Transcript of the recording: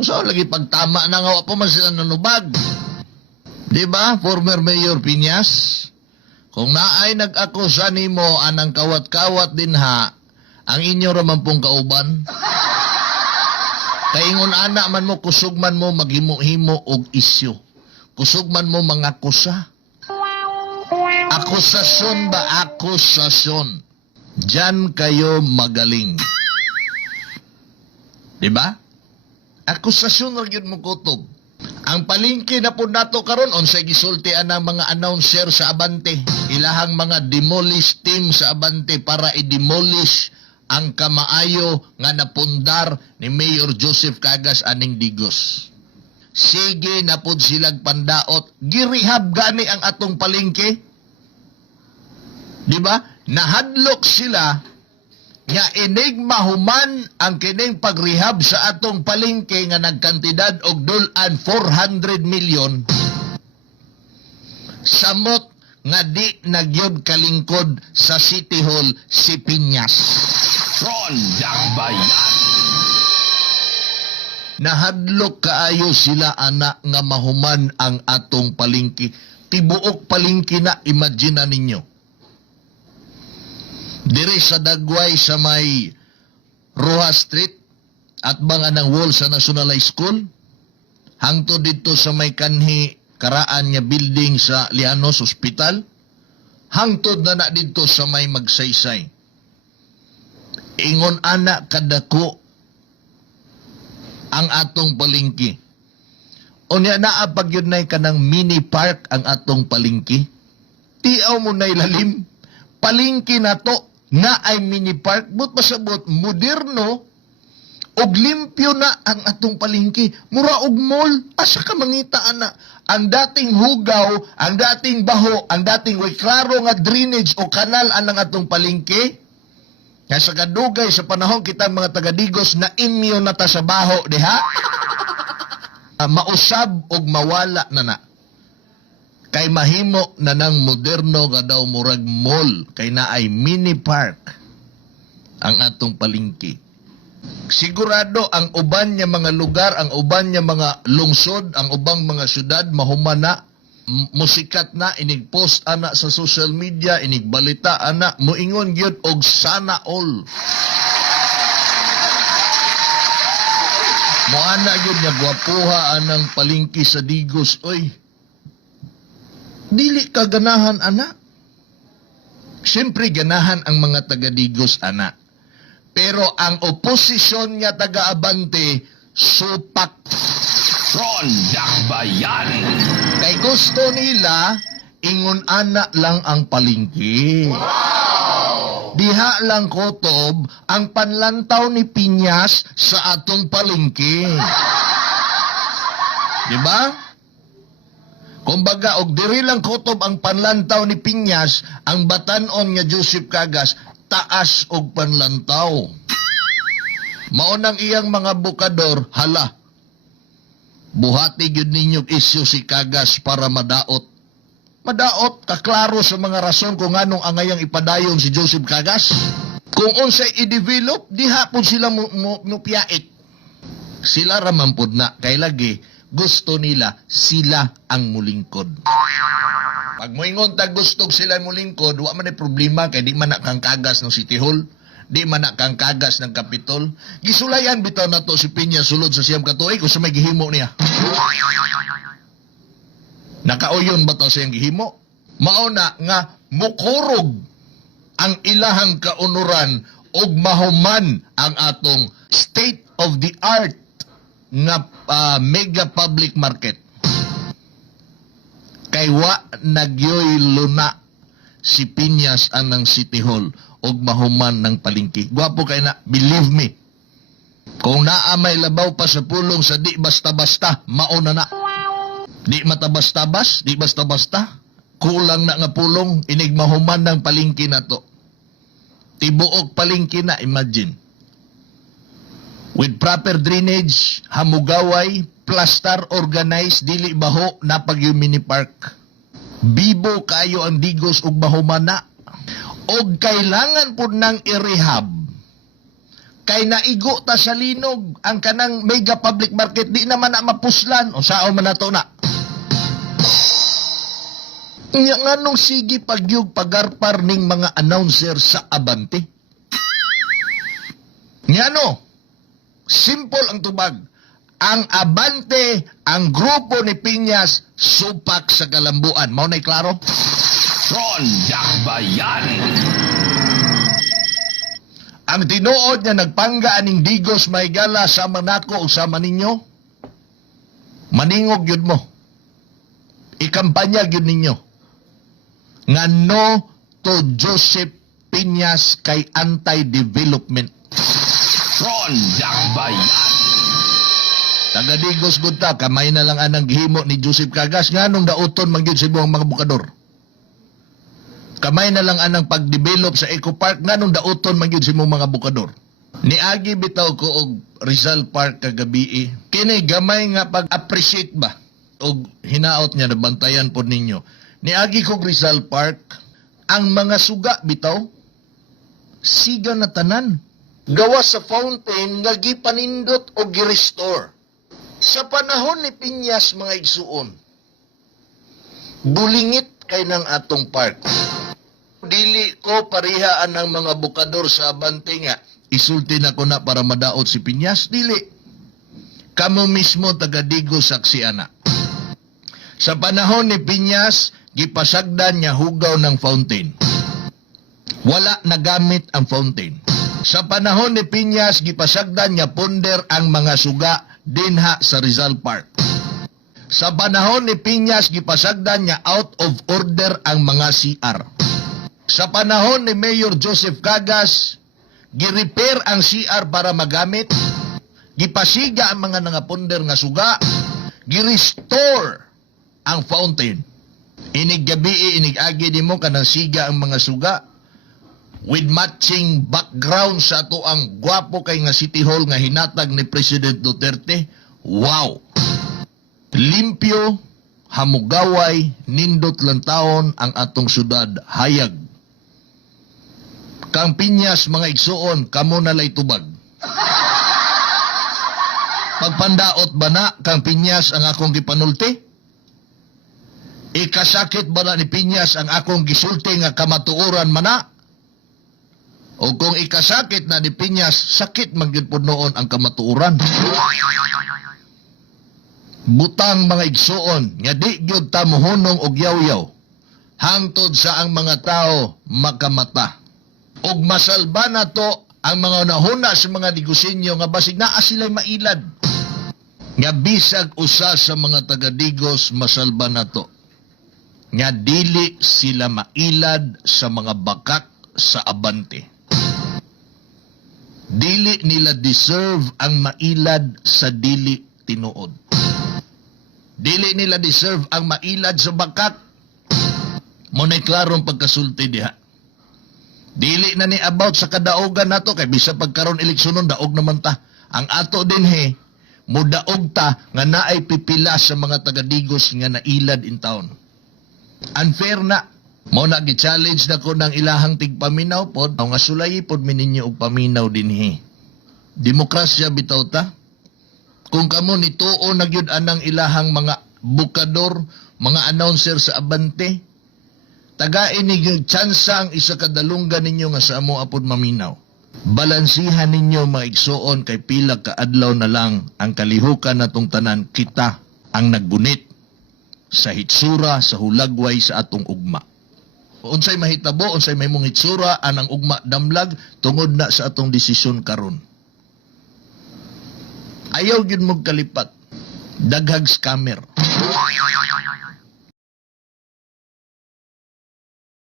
So, lagi pagtama na nga pa man sila nanubag. Diba, former Mayor Piñas? Kung naay nag-akusa nimo anang kawat-kawat din ha, ang inyo raman pong kauban. Kaingon anak man mo, kusog man mo, maghimo-himo og isyo. Kusog man mo mga kusa. Akusasyon ba? Akusasyon. Diyan kayo magaling. Diba? Akusasyon rin yun mo kutob. Ang palingki na po nato karon unsay gisultian ng mga announcer sa Abante. Ilahang mga demolish team sa Abante para i-demolish ang kamaayo nga napundar ni Mayor Joseph Cagas aning Digos. Sige na po silang pandaot. Girihab gani ang atong palingki. Diba? Nahadlok sila nga inig mahuman ang kining pagrehab sa atong palengke nga nagkantidad og dulan 400 million samot nga di nagyod kalingkod sa City Hall si Piñas. Rondang Bayan. Nahadlok kaayo sila anak nga mahuman ang atong palengke. Tibuok palengke na, imagine na ninyo. Diri sa Dagway sa may Rojas Street at mga ng wall sa National High School, hangtod dito sa may kanhi karaan nga building sa Lianos Hospital, hangtod na dito sa may Magsaysay. Ingon anak kadako ang atong palingki. Unya naapag yun na kanang mini park ang atong palingki. Tiaw mo na ilalim. Palingki na to nga ay mini park, but pasabot, moderno, og limpyo na ang atong palingki. Mura og mall, asa ka mangita ana. Ang dating hugaw, ang dating baho, ang dating way klaro nga drainage o kanal anang atong palingki. Kaya sa kadugay sa panahon kita mga taga-Digos na inyo na ta sa baho, diha? Mausab og mawala na na. Kay mahimo na ng moderno nga daw murag mall, kay na ay mini park ang atong palingki. Sigurado ang uban niya mga lugar, ang uban niya mga lungsod, ang ubang mga syudad mahumana, musikat na, inigpost ana sa social media, inigbalita ana, muingon gyud og sana all. Moana gyud nga gwapuha anang palingki sa Digos, oy. Dili ka ganahan, anak. Siyempre, ganahan ang mga taga-Digos, anak. Pero ang oposisyon niya taga-Abante, supak. Rondang Bayan. Kay gusto nila, ingon anak lang ang palingki. Wow! Diha lang kotob ang panlantaw ni Piñas sa atong palingki. Diba? Kumbaga, og diri lang kutob ang panlantaw ni Piñas, ang batanon nga Joseph Cagas, taas og panlantaw. Maunang iyang mga bukador, hala, buhati gyud ninyo isyu si Cagas para madaot. Madaot, kaklaro sa mga rason kung anong angayang ipadayon si Joseph Cagas. Kung unsay i-develop, diha po sila mupiyait. Sila raman pod na, kay lagi, gusto nila sila ang mulingkod. Pag moingon ta gustog sila mulingkod, wa man ay problema kay di man na kang Cagas ng City Hall, di man na kang Cagas ng Capitol. Gisulayan bitaw na to si Piña sulod sa siyam katuig kung sa may gihimo niya. Nakauyon ba to sa iyang gihimo? Mauna nga mukurog ang ilahang kaunuran og mahuman ang atong state of the art nga mega public market. Kay wa nagyoy luna si Piñas anang City Hall og mahuman ng palingki. Gwapo kay na, believe me. Kung naa may labaw pa sa pulong sa di basta-basta, mauna na. Di matabas-tabas, di basta-basta. Kulang na nga pulong, inig mahuman ng palingki na to. Tibuok palingki na, imagine. With proper drainage, hamugaway, plaster organized, dili baho, napag yung mini park. Bibo kayo ang Digos ug mahumana. Og kailangan po nang i-rehab. Kay naigo ta sa linog ang kanang mega public market, di naman na mapuslan. O sao man nato na. Nga nung sige pagyug pagarpar ning mga announcer sa Abante. Nga no, simple ang tubag. Ang Abante, ang grupo ni Piñas, supak sa kalambuan. Mao na'y klaro? Ron Dakbayan. Ang tinuod niya nagpangga aning Digos Maygala sama nako o sama ninyo, maningog yun mo. Ikampanya yun ninyo. Nga no to Joseph Piñas kay anti-development. Ron Dakbayan. Taga Digos gud ta, kamay na lang anang gihimo ni Joseph Cagas nga nung dauton magyud sa ibuang mga bukador. Kamay na lang anang pag-develop sa Eco Park nga nung dauton magyud sa imong mga bukador. Niagi bitaw ko og Rizal Park kagabi. Kini gamay nga pag-appreciate ba og hinaot niya nabantayan pod ninyo. Niagi ko Rizal Park, ang mga suga bitaw siga na tanan. Gawa sa fountain nga gipanindot o gi-restore. Sa panahon ni Piñas mga igsuon, bulingit kay ng atong park. Dili ko parihaan ng mga bukador sa Abante nga. Isulti na ko na para madaot si Piñas. Dili. Kamo mismo taga Digos saksiana. Sa panahon ni Piñas, gipasagdan niya hugaw ng fountain. Wala nagamit ang fountain. Sa panahon ni Piñas, gipasagdan niya ponder ang mga suga dinha sa Rizal Park. Sa panahon ni Piñas, gipasagdan niya out of order ang mga CR. Sa panahon ni Mayor Joseph Cagas, gi-repair ang CR para magamit, gipasiga ang mga nangaponder nga suga, gi-restore ang fountain. Inig gabi, inig agi di mo kanang siga ang mga suga, with matching background sa ato ang gwapo kay nga City Hall nga hinatag ni President Duterte. Wow! Limpyo, hamugaway, nindot lang taon ang atong syudad. Hayag. Kang Piñas mga igsuon, kamo na lay tubag. Pagpandaot ba na kang Piñas ang akong gipanulti? Ikasakit ba na ni Piñas ang akong gisulti nga kamatuoran man na? O kung ikasakit na ni Piñas, sakit magyud pod noon ang kamatuoran. Butang mga igsuon, nga di gyud ta mohunong og yaw-yaw, hangtod sa ang mga tao makamata. Og masalba na to ang mga nahuna sa mga Digosinyo nga basig naa sila'y mailad. Nga bisag usa sa mga taga-Digos masalba na to. Nga dili sila mailad sa mga bakak sa Abante. Dili nila deserve ang mailad sa dili tinuod. Dili nila deserve ang mailad sa bakat. Muna'y klarong pagkasulti diha. Dili na ni about sa kadaugan nato kay bisa pagkaron eleksyonon daog naman ta. Ang ato din mudaog ta nga naay pipila sa mga taga-Digos nga nailad in town. Unfair na. Mo na gi-challenge na ko ng ilahang tigpaminaw pod, nga sulayi pod mininyo og paminaw dinhi. Demokrasya bitaw ta. Kung kamo nituo na gyud anang ilahang mga bukador, mga announcer sa Abante, tagain ni gyud tsansa ang isa kadalunggan ninyo nga sa amo apod maminaw. Balansihan ninyo maigsuon kay pila ka adlaw na lang ang kalihukan natong tanan kita ang naggunit sa hitsura sa hulagway sa atong ugma. Unsay mahitabo, unsay may mong hitsura anang ugma damlag tungod na sa atong desisyon karon. Ayaw gyud mo kalipat. Daghag scammer.